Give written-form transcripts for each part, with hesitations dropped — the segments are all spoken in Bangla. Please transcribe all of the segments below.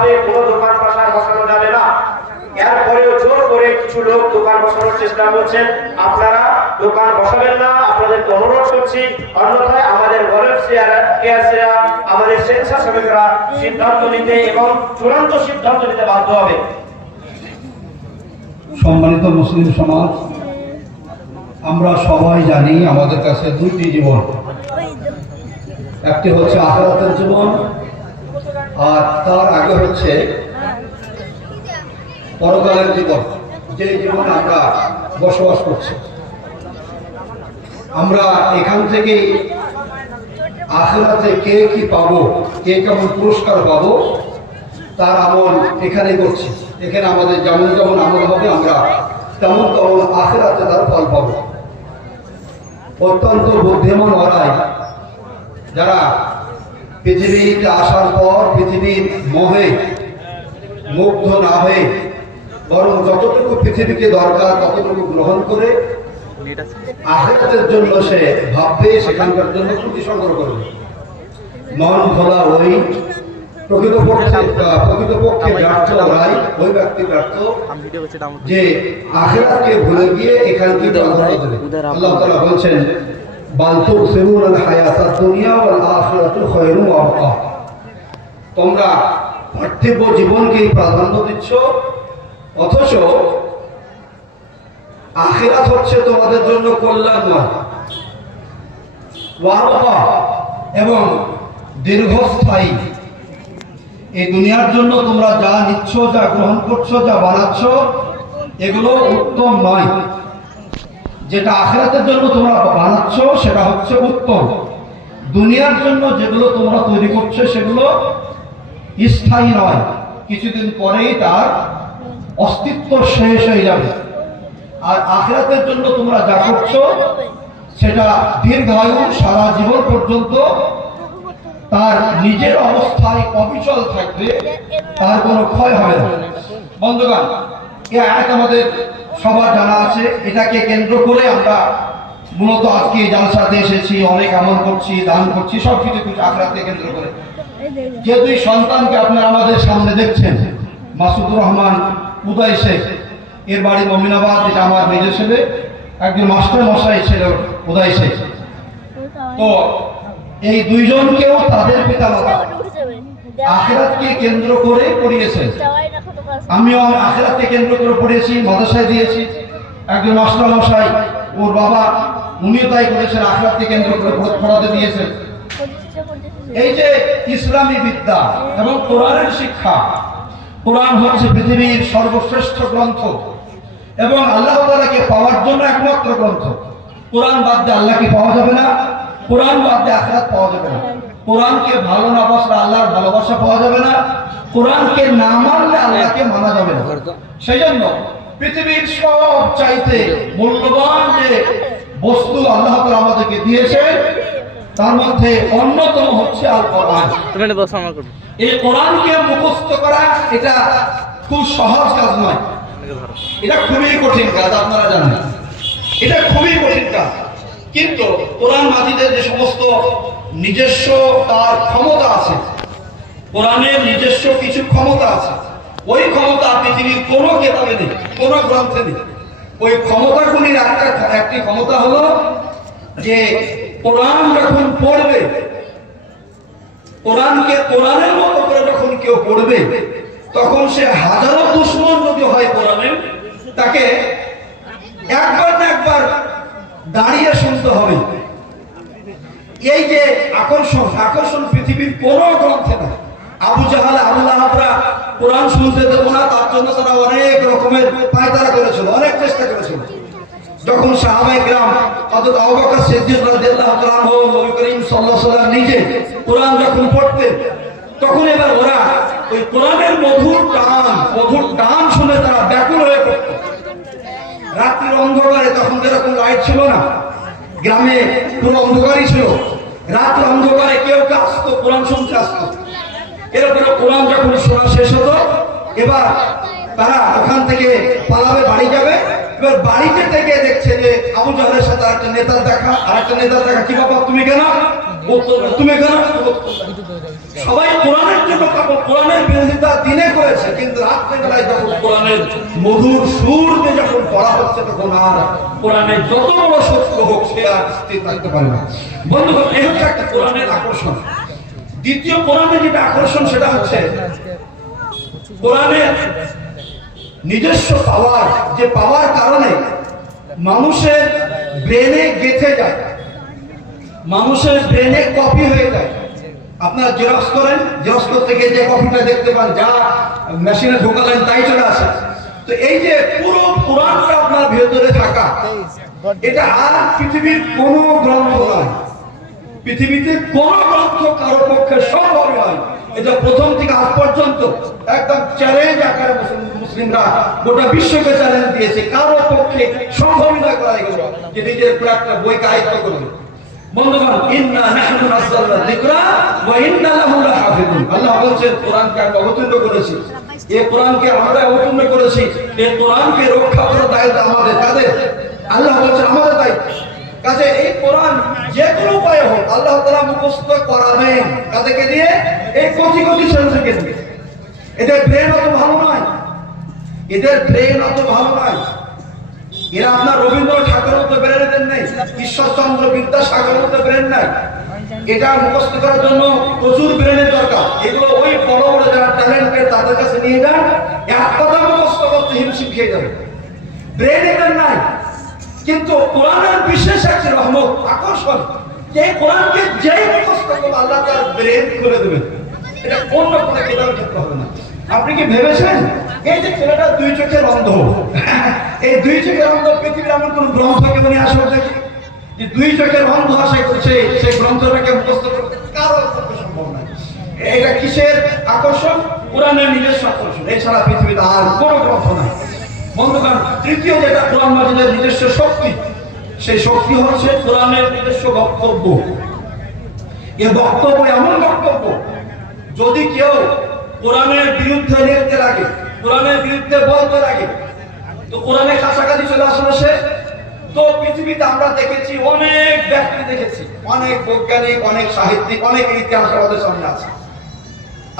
হবে, কোনো দোকান পাশার বসানো যাবে না। এরপরেও জোর করে কিছু লোক দোকান বসানোর চেষ্টা করছেন। আপনারা দোকান বসাবেন না, আপনাদেরকে অনুরোধ করছি, অন্যথায় আমাদের ভলেন্টিয়াররা, আমাদের স্বেচ্ছাসেবকরা সিদ্ধান্ত নিতে এবং চূড়ান্ত সিদ্ধান্ত নিতে বাধ্য হবে। সম্মানিত মুসলিম সমাজ, আমরা সবাই জানি আমাদের কাছে দুইটি জীবন, একটি হচ্ছে আখিরাতের জীবন আর তার আগে হচ্ছে পরকালের জীবন, যে জীবনে আমরা বসবাস করছি। আমরা এখান থেকে আখিরাতে কে কি পাবো, কে কেমন পুরস্কার পাবো তার আমল এখানে করছি। এখানে আমাদের যেমন যেমন আমল হবে আমরা তেমন তেমন আখিরাতে তার ফল পাবো। অত্যন্ত বুদ্ধিমান ওরাই যারা পৃথিবীতে আসার পর পৃথিবীর মোহে মুগ্ধ না হয়ে বরং যতটুকু পৃথিবীকে দরকার ততটুকু গ্রহণ করে আখিরাতের জন্য সে ভাববে, সেখানকার জন্য ত্রুটি সংগ্রহ করবে। মন খোলা ওই প্রকৃতপক্ষে ব্যর্থ ওরাই, ওই ব্যক্তি ব্যর্থ যে আখিরাতকে ভুলে গিয়ে এখান থেকে আল্লাহ তাআলা বলছেন বাল তুসিরুনাল হায়াতাদ দুনিয়া ওয়াল আখিরাতু খায়রুন ওয়া আবকা। তোমরা পার্থিব জীবনকেই প্রাধান্য দিচ্ছ, অথচ আখিরাত হচ্ছে তোমাদের জন্য কল্যাণময় ওয়া আবকা এবং দীর্ঘস্থায়ী। এই দুনিয়ার জন্য তোমরা যা নিচ্ছ, যা গ্রহণ করছো, যা বানাচ্ছ, এগুলো উত্তম নয়। যেটা আখিরাতের জন্য তোমরা বানাচ্ছ সেটা হচ্ছে উত্তম। দুনিয়ার জন্য যেগুলো তোমরা তৈরি করছো সেগুলো স্থায়ী নয়, কিছুদিন পরেই তার অস্তিত্ব শেষ হয়ে যাবে। আর আখিরাতের জন্য তোমরা যা করছো সেটা দীর্ঘায়ু, সারা জীবন পর্যন্ত তার নিজের অবস্থায় অবিচল থাকবে, তার কোনো ক্ষয় হবে না। বন্ধুগণ, এই আয়াত আমাদের সবার জানা আছে। এটাকে কেন্দ্র করে আমরা মূলত আজকে জালসাতে এসেছি, অনেক আমল করছি, দান করছি, সব কিছু আখিরাতকে কেন্দ্র করে। যে দুই সন্তানকে আপনারা আমাদের সামনে দেখছেন, মাসুদুর রহমান, উদয় শেখ, এর বাড়ি মমিনাবাদ, এটা আমার নিজের ছেলে, একজন মাস্টার মশাই ছিল উদয় শেখ। তো এই দুইজনকেও তাদের পিতামাতা আখিরাতকে কেন্দ্র করে পড়িয়েছেন। আমিও আখিরাতকে কেন্দ্র করে পড়িয়েছি, মাদ্রাসায় দিয়েছি। একজন মাস্টার মশাই, ওর বাবা, উনিও তাই করেছেন, আখিরাতকে কেন্দ্র করে পড়াতে দিয়েছেন। এই যে ইসলামী বিদ্যা এবং কোরআনের শিক্ষা, কোরআন হচ্ছে পৃথিবীর সর্বশ্রেষ্ঠ গ্রন্থ এবং আল্লাহ তাআলাকে পাওয়ার জন্য একমাত্র গ্রন্থ। কোরআন বাদ দিয়ে আল্লাহকে পাওয়া যাবে না, কোরআন বাদ দিয়ে আখিরাত পাওয়া যাবে না। কোরআনকে ভালো না বাসলে আল্লাহর ভালোবাসা পাওয়া যাবে না, কোরআনকে না মানলে আল্লাহকে মানা যাবে না। সেই জন্য পৃথিবীর সব চাইতে মূল্যবান যে বস্তু আল্লাহ তাআলা আমাদেরকে দিয়েছে তার মধ্যে অন্যতম হচ্ছে আল কোরআন। এই কোরআনকে মুখস্থ করা এটা খুব সহজ কাজ নয়, এটা খুবই কঠিন কাজ, আপনারা জানেন এটা খুবই কঠিন কাজ। কিন্তু কোরআন মাজিদের যে সমস্ত নিজস্ব তার ক্ষমতা আছে, কোরআনের নিজস্ব কিছু ক্ষমতা আছে, ওই ক্ষমতা পৃথিবীর কোনো কিতাবে নেই, কোনো গ্রন্থে নেই। ওই ক্ষমতাগুলির একটি ক্ষমতা হলো যে কোরআন যখন পড়বে, কোরআনকে কোরআনের মতো করে যখন কেউ পড়বে, তখন সে হাজারো দুশমন যদি হয় কোরআনের, তাকে একবার না একবার দাঁড়িয়ে শুনতে হবে। এই যে আকর্ষণ পৃথিবীর কোন গ্রন্থে না। আবু জাহাল, আবু লাহাবরা কোরআন শুনতে দেব না, তার জন্য তারা অনেক রকমের পায়তারা করেছিল, অনেক চেষ্টা করেছিল। যখন সাহাবায়ে কেরাম হযরত আবু বকর সিদ্দিক রাদিয়াল্লাহু তাআলা আনহু, নবী করিম সাল্লাল্লাহু আলাইহি ওয়াসাল্লাম নিজে কোরআন যখন পড়তেন, তখন এবার ওরা ওই কোরআনের মধুর টান শুনে তারা ব্যাকুল হয়ে পড়ত। রাত্রির অন্ধকারে, তখন যেরকম লাইট ছিল না, গ্রামে পুরো অন্ধকারই ছিল, রাত্র অন্ধকারে কেউ আসতো, কোরআন শুনতে আসতো। এরপরে কোরআন যখন শোনা শেষ হতো, এবার তারা ওখান থেকে পালাবে, বাড়ি যাবে। এবার বাড়িতে থেকে দেখছে যে আবু জাহলের সাথে আরেকটা নেতার দেখা। কি বাবা তুমি কেন? তুমি কেন? সবাই কোরআনের জন্য, কোরআনের বিরোধিতা দিনে কিন্তু রাত্রেবেলায় যখন কোরআনের মধুর সুর দিয়ে যখন পড়া হচ্ছে তখন আর কোরআনের যত বড় সত্য হোক সে আর স্থির থাকতে পারে না। বন্ধুগণ, এই হচ্ছে একটা কোরআনের আকর্ষণ। দ্বিতীয় কোরআনের যেটা আকর্ষণ সেটা হচ্ছে কোরআনের নিজস্ব পাওয়ার, যে পাওয়ার কারণে মানুষের ব্রেনে গেঁথে যায়, মানুষের ব্রেনে কপি হয়ে যায়। আপনারা জেরক্স করেন, জেরক্স করতে গিয়ে যে কপিটা দেখতে পান, যা মেশিনে ঢোকালেন তাই চলে আসে। তো এই যে পুরো কোরআনটা আপনার ভেতরে থাকা, এটা আর পৃথিবীর কোনো গ্রন্থ নয়, পৃথিবীতে কোন গ্রন্থ কারোর পক্ষে সম্ভব নয়। এটা প্রথম থেকে আজ পর্যন্ত একদম চ্যালেঞ্জ আকারে মুসলিমরা গোটা বিশ্বকে চ্যালেঞ্জ দিয়েছে, কারোর পক্ষে সম্ভব নয় করা এগুলো যে নিজের পুরো একটা বইকে আয়ত্ত করবে। বন্ধুগণ, ইন্না নাহনু নাযালনা যিকরা ওয়া ইন্না লাহু লাহাফিজুন। আল্লাহ বলেন কোরআনকে আমরা অবতীর্ণ করেছি, এই কোরআনকে আমরা অবতীর্ণ করেছি, এই কোরআনকে রক্ষা করার দায়িত্ব আমাদের। কাদের? আল্লাহ বলেন আমাদের দায়িত্ব। কাজে এই কোরআন যে কোনো উপায়ে হোক আল্লাহ তাআলা মুখস্থ করাবেন। কাদেরকে দিয়ে? এই কোটি কোটি ছেলেকে দিয়ে। এদের ব্রেন অত ভালো নয়, এদের ব্রেন অত ভালো নয়। এরা আপনার রবীন্দ্র ঠাকুরের মতো ব্রেন এদের নেই, ঈশ্বরচন্দ্র বিদ্যাসাগরের মতো ব্রেন নাই। এটা মুখস্থ করার জন্য প্রচুর ব্রেনের দরকার। এগুলো ওই বড় বড় যারা ট্যালেন্টেড তাদের কাছে নিয়ে যান, এক কথা মুখস্থ করতে হিমশিম খেয়ে যাবে। ব্রেন এদের নাই। কিন্তু কোরআনের বিশেষ একটা রহমত, আকর্ষণ, যে কোরআনকে যেই মুখস্থ করবে আল্লাহ তার ব্রেন খুলে দেবেন। এটা অন্য কোনো কিতাবের ক্ষেত্রে হবে না। আপনি কি ভেবেছেন এই যে ছেলেটা দুই চোখের অন্ধ, এই দুই চোখের অন্ধ পৃথিবীর এমন কোন গ্রন্থকে উনি আসলে দেখি যে দুই চোখের অন্ধ আশা করছে সেই গ্রন্থটাকে মুখস্থ করতে কারোর পক্ষে সম্ভব নয়। এটা কিসের আকর্ষণ? কোরআনের নিজস্ব আকর্ষণ, এছাড়া পৃথিবীতে আর কোনো গ্রন্থ নাই। বন্ধুগণ, তৃতীয় যেটা কোরআন মাজিদের নিজস্ব শক্তি, সেই শক্তি হচ্ছে কোরআনের নিজস্ব বক্তব্য। এই বক্তব্য এমন বক্তব্য, যদি কেউ কোরআনের বিরুদ্ধে লিখতে লাগে, কোরআনের বিরুদ্ধে বলতে লাগে, তো কোরআনের কাছাকাছি চলে আসলে সে। তো পৃথিবীতে আমরা দেখেছি অনেক ব্যক্তি, দেখেছি অনেক বৈজ্ঞানিক, অনেক সাহিত্যিক, অনেক ইতিহাস আমাদের সামনে আছে।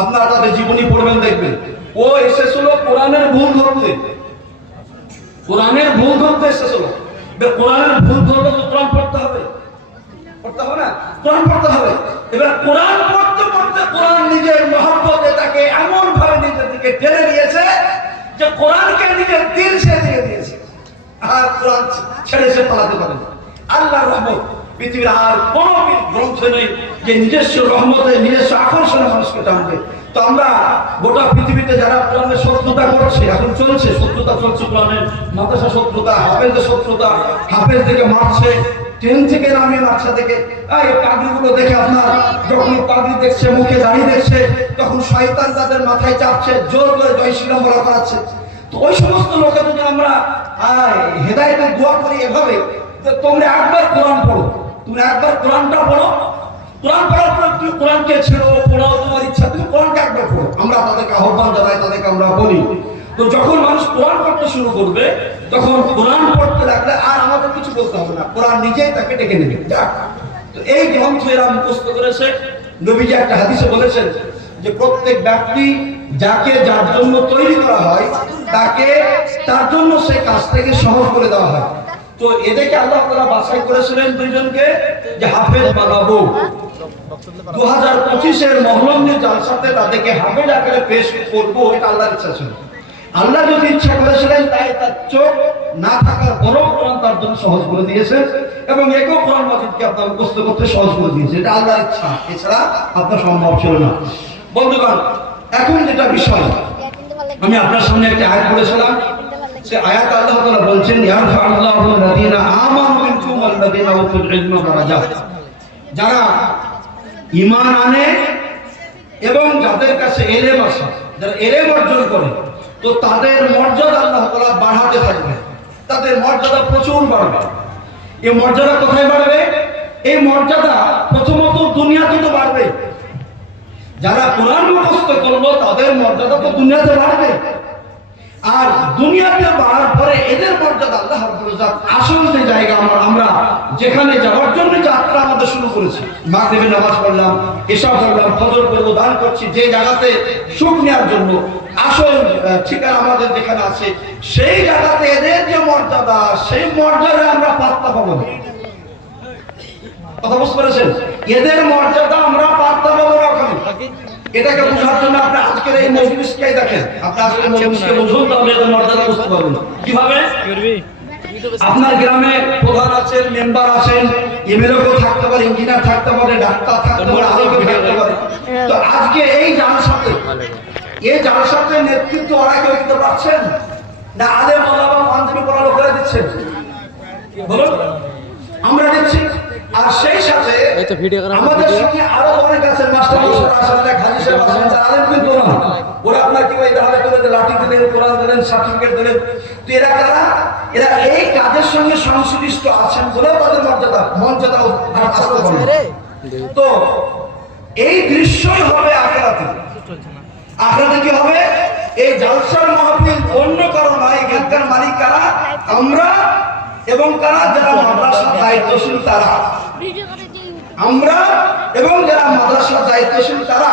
আপনারা তাদের জীবনী পড়বেন, দেখবেন ও এসেছিল কোরআনের ভুল ধরতে, কোরআনের ভুল ধরতে এসেছিল। কোরআনের ভুল ধরতে তো কোরআন পড়তে হবে, পড়তে হবে না? কোরআন পড়তে হবে। এবার কোরআন পড়তে পড়তে কোরআন নিজের মহব্বতে তাকে এমন ভাবে নিজের দিকে টেনে নিয়েছে যে কোরআনকে নিজের দিল সে দিয়ে দিয়েছে, আর কোরআন ছেড়ে সে পালাতে পারে না। আল্লাহর রহমত, পৃথিবীর আর কোন গ্রন্থ নেই যে নিজস্ব রহমতে, নিজস্ব আকর্ষণে মানুষকে টানবে। তো আমরা গোটা পৃথিবীতে যারা কোরআনের শত্রুতা করছে, এখন চলছে শত্রুতা, চলছে কোরআনের মাদ্রাসা শত্রুতা, হাফেজের শত্রুতা, হাফেজ থেকে মারছে, ট্রেন থেকে নামিয়ে বাচ্চা থেকে। এই পাগড়িগুলো দেখে আপনার যখন পাগড়ি দেখছে, মুখে দাড়ি দেখছে, তখন শয়তান তাদের মাথায় চাপছে, জোর করে জয় শ্রীরাম বলা করাচ্ছে। তো ওই সমস্ত লোকে যদি আমরা হেদায়েতের দোয়া করি এভাবে, যে তোমরা একবার কোরআন পড়ো, তুমি একবার কোরআনটা পড়ো, কোরআন পড়ার পর তুমি কোরআনকে ছেড়ো, পড়াও তোমার ইচ্ছা, তুমি কোরআনকে একবার পড়ো। আমরা তাদেরকে আহ্বান জানাই, তাদেরকে আমরা বলি। তো যখন মানুষ কোরআন পড়তে শুরু করবে, তখন কোরআন পড়তে লাগলে আর আমাদের কিছু বলতে হবে না, কোরআন নিজেই তাকে ডেকে নেবে। যাক, তো এই গ্রন্থ এরা মুখস্থ করেছে। নবীজি একটা হাদিসে বলেছেন যে প্রত্যেক ব্যক্তি যাকে যার জন্য তৈরি করা হয়, তাকে তার জন্য সেই কাজ থেকে সহজ করে দেওয়া হয়। তো এদেরকে আল্লাহ তাআলা বাছাই করেছিলেন দুইজনকে, যে হাফেজ বানাবো। 2025-এর মহরমে জালসাতে তাদেরকে হাফেজ আকারে পেশ করবো, এটা আল্লাহর ইচ্ছা ছিল। আল্লাহ যদি ইচ্ছা করেছিলেন, তাই তার চোখ না থাকার বড় কোরআন তার জন্য সহজ করে দিয়েছেন, এবং একও কোরআন মাজিদকে আপনার মুখস্থ করতে সহজ করে দিয়েছে। এটা আল্লাহর ইচ্ছা, এছাড়া আপনার সম্ভব ছিল না। বন্ধুগণ, এখন যেটা বিষয়, আমি আপনার সামনে একটা আয়াত পড়েছিলাম, সে আয়াত আল্লাহ তাআলা বলছেন, ইয়ারফা'ুল্লাহু আল্লাযীনা আমানু মিনকুম ওয়াল্লাযীনা উতুল ইলমা দারাজাত। যারা ঈমান আনে এবং যাদের কাছে ইলম আছে, যারা ইলম অর্জন করে, তো তাদের মর্যাদা আল্লাহ তাআলা বাড়াতে থাকবে, তাদের মর্যাদা প্রচুর বাড়বে। এই মর্যাদা কোথায় বাড়বে? এই মর্যাদা প্রথমত দুনিয়াতে তো বাড়বে। যারা কোরআন মুখস্থ করলো তাদের মর্যাদা তো দুনিয়াতে বাড়বে, আর দুনিয়াতে বাড়ার পরে এদের মর্যাদা আল্লাহ রাব্বুল ইজ্জত আসল যে জায়গা আমরা যেখানে যাওয়ার জন্য যাত্রা আমাদের শুরু করেছি, মাগরিবের নামাজ পড়লাম, ইশা পড়লাম, ফজর পড়বো, দান করছি, যে জায়গাতে সুখ নেওয়ার জন্য আসল ঠিকানা আমাদের যেখানে আছে, সেই জায়গাতে এদের যে মর্যাদা, সেই মর্যাদায় আমরা পাত্তা পাবো না। কথা বুঝতে পেরেছেন? এদের মর্যাদা আমরা পাত্তা পাবো না ওখানে। এটাকে বোঝার জন্য আপনি আজকের এই মজলিসকে দেখেন, আপনি আজকের মজলিসকে বুঝুন, তাহলে এদের মর্যাদা বুঝতে পারবেন। কিভাবে? আপনার গ্রামে প্রধান আছেন, মেম্বার আছেন, এমএলএ থাকতে পারে, ইঞ্জিনিয়ার থাকতে পারে, ডাক্তার থাকতে পারে, আরো কেউ থাকতে পারে। তো আজকে এই জালসাতে নেতৃত্ব ওরা কেউ দিতে পারছেন না? আলেম ওলামা পাঞ্জাবি পড়া লোকেরা দিচ্ছেন, বলুন? আমরা দিচ্ছি। আর সেই সাথে আমাদের সঙ্গে আরো অনেক আছেন, মাস্টার আছেন, হাজি সাহেব আছেন, আলেম কিন্তু না। ওরা আপনার কি ওই দাঁড়ালে করে লাঠি দিলেন, কোরআন দিলেন, সার্টিফিকেট দিলেন। তো এরা কারা? এরা এই কাজের সঙ্গে সংশ্লিষ্ট আছেন বলেও তাদের মর্যাদা তো এই দৃশ্যই হবে আখিরাতে। আখিরাতে কি হবে? এই জালসার মাহফিল অন্য কারো নয়, এখানকার মালিক কারা? আমরা, এবং কারা? যারা মাদ্রাসার দায়িত্বশীল তারা। আমরা এবং যারা মাদ্রাসার দায়িত্বশীল তারা।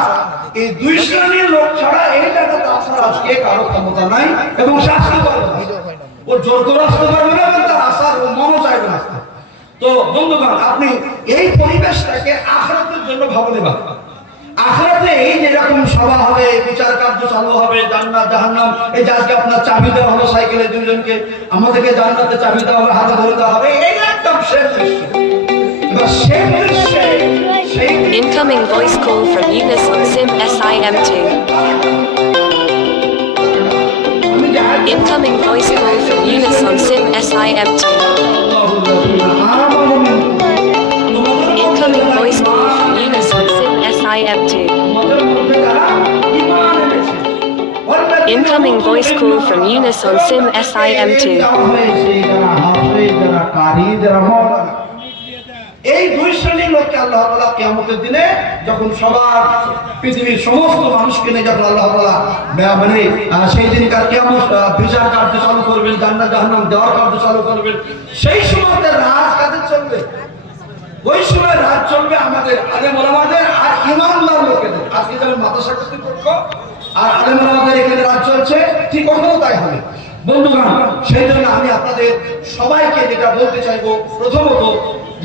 এই দুই শ্রেণীর লোক ছাড়া এই জায়গাতে আসার আজকে কারো ক্ষমতা নাই, এবং সে আসতে পারবে না। ও জোর করে আসতে পারবে না, এবং তার আসার ও মনও চাইবে না। তো বন্ধুগণ, আপনি এই পরিবেশটাকে আখিরাতের জন্য ভাবলে বা আখিরাতে এই যে এরকম সভা হবে, বিচার কার্য চালু হবে, জান্নাত জাহান্নাম, এই যে আজকে আপনার চাবি দেওয়া হলো সাইকেলে দুজনকে, আমাদেরকে জান্নাতে চাবি দেওয়া হবে, হাতে ধরে দেওয়া হবে, এই একদম শেষ দৃশ্য। এবার শেষ দৃশ্যে Incoming voice call from Eunice on SIM SIM2. Incoming voice call from Eunice on SIM SIM2. Incoming voice call from Eunice on SIM SIM2. Incoming voice call from Eunice on SIM SIM2. এই দুই শ্রেণীর লোককে আল্লাহ তাআলা কিয়ামতের দিনে যখন সবার পৃথিবীর সমস্ত মানুষকে নিয়ে যখন আল্লাহ তাআলা মানে সেই দিনকার কিয়ামত বিচার কার্য চালু করবেন, জান্নাত জাহান্নাম দেওয়ার কার্য চালু করবেন, সেই সময় রাজ কাদের চলবে? ওই সময় রাজ চলবে আমাদের আলেম ওলামাদের আর ইমানদার লোকেদের। আজকে যেমন মাদ্রাসা কর্তৃপক্ষ আর আলেম ওলামাদের এখানে রাজ চলছে, ঠিক ওখানেও তাই হবে। বন্ধুগণ, সেই জন্য আমি আপনাদের সবাইকে যেটা বলতে চাইবো, প্রথমত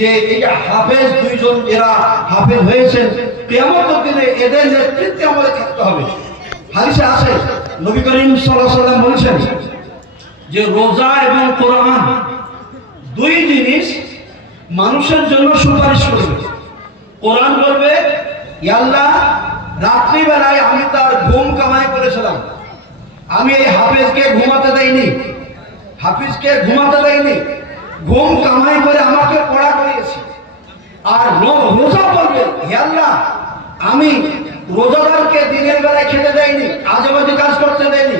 যে এই যে হাফেজ দুইজন, এরা হাফেজ হয়েছেন, কিয়ামতের দিনে এদের নেতৃত্বে আমাদের থাকতে হবে। হাদিসে আছে, নবী করিম সাল্লাল্লাহু আলাইহি ওয়াসাল্লাম বলেছেন যে রোজা এবং কোরআন দুই জিনিস মানুষের জন্য সুপারিশ করবে। কোরআন বলবে, ইয়া আল্লাহ, রাত্রিবেলায় আমি তার ঘুম কামাই করেছিলাম, আমি এই হাফেজকে ঘুমাতে দেইনি, হাফিজকে ঘুমাতে দেইনি, ঘুম কামাই করে আমাকে পড়া করিয়েছি। আর রোজা বলবে, হে আল্লাহ, আমি রোজাদারকে দিনের বেলায় খেতে দেয়নি, আজেবাজে কাজ করতে দেয়নি,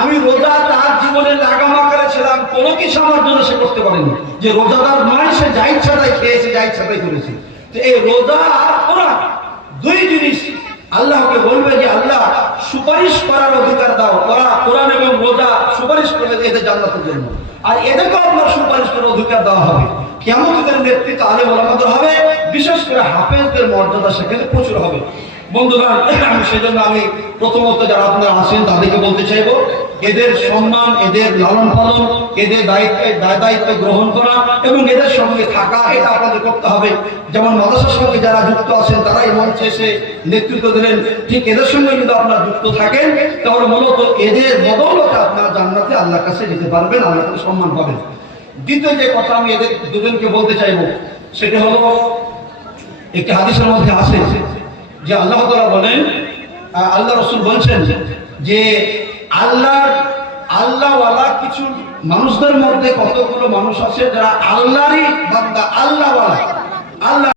আমি রোজা তার জীবনে লাগামা করেছিলাম, কোনো কিছু আমার জন্য সে করতে পারেনি। যে রোজাদার নয়, সে যা ইচ্ছা তাই খেয়েছে, যা ইচ্ছা তাই করেছে। তো এই রোজা আর কোরআন দুই জিনিস আল্লাহকে বলবে যে আল্লাহ সুপারিশ করার অধিকার দাও। কোরআন এবং রোজা সুপারিশ করবে এদের জান্নাতের জন্য, আর এদেরকেও আপনার সুপারিশ করার অধিকার দেওয়া হবে। কিয়ামতের নেতৃত্ব আলেম ওলামাদের হবে, বিশেষ করে হাফেজদের মর্যাদা সেখানে প্রচুর হবে। বন্ধুগণ, সেজন্য আমি প্রথমত যারা আপনারা আছেন তাদেরকে বলতে চাইবো, এদের সম্মান, এদের লালন পালন, এদের দায়িত্ব গ্রহণ করা এবং এদের সঙ্গে থাকা, এটা আপনাদের করতে হবে। যেমন মাদ্রাসার সঙ্গে যারা যুক্ত আছেন তারা এই মঞ্চে এসে নেতৃত্ব দিলেন, ঠিক এদের সঙ্গে যদি আপনারা যুক্ত থাকেন, তাহলে মূলত এদের বদৌলতে আপনারা জান্নাতে আল্লাহর কাছে যেতে পারবেন, আল্লাহর কাছে সম্মান পাবেন। দ্বিতীয় যে কথা আমি এদের দুজনকে বলতে চাইবো, সেটা হলো, একটি হাদিসের মধ্যে আছে যে আল্লাহ তাআলা বলেন, আল্লাহ রাসূল বলছেন যে আল্লাহওয়ালা কিছু মানুষদের মধ্যে কতগুলো মানুষ আছে যারা আল্লাহরই বান্দা, আল্লাহওয়ালা, আল্লাহ